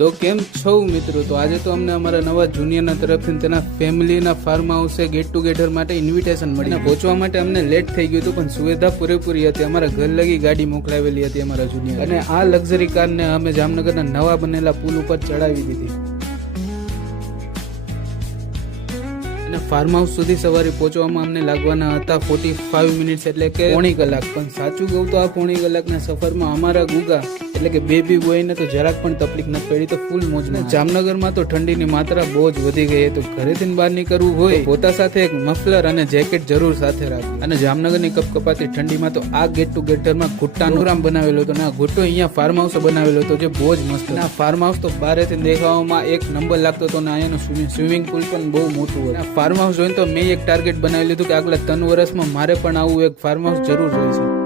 તો કેમ છો મિત્રો? તો આજે તો અમને અમારા નવા જુનિયરના તરફથી તેના ફેમિલીના ફાર્મ હાઉસે ગેટ ટુગેધર માટે ઇન્વિટેશન મળી અને પહોંચવા માટે અમને લેટ થઈ ગયું હતું, પણ સુવિધા પૂરેપૂરી હતી. અમારા ઘર લગી ગાડી મોકલાવેલી હતી અમારા જુનિયર, અને આ લક્ઝરી કારને અમે જામનગરના નવા બનેલા પુલ ઉપર ચડાવી દીધી અને ફાર્મ હાઉસ સુધી સવારે પહોંચવામાં અમને લાગવાના હતા 45 મિનિટ્સ, એટલે કે પોણી કલાક. પણ સાચું કહું તો આ પોણી કલાકના સફરમાં અમારા ગુગા એટલે કે બેબી બોયને તો જરાક પણ તકલીફ ન પડી, તો ફૂલ મોજમાં. જામનગરમાં તો ઠંડીની માત્રા બહુ જ વધી ગઈ, તો ઘરેથી બહાર નીકળવું હોય પોતા સાથે એક મફલર અને જેકેટ જરૂર સાથે રાખવું. અને જામનગરની કપકપાતી ઠંડીમાં તો આ ગેટ ટુગેધરમાં ઘૂંટાનો પ્રોગ્રામ બનાવેલો હતો, અને આ ઘૂંટો અહીંયા ફાર્મ હાઉસે બનાવેલો હતો, જે બહુ જ મસ્ત. આ ફાર્મ હાઉસ તો બહારથી દેખાવામાં એક નંબર લાગતો હતો, અને અહીંયાનું સ્વિમિંગ પુલ પણ બહુ મોટું હતું. ફાર્મ હાઉસ જોઈને તો મેં એક ટાર્ગેટ બનાવી લીધું કે આગલા 3 વર્ષમાં મારે પણ આવું એક ફાર્મ હાઉસ જરૂર જોઈએ છે.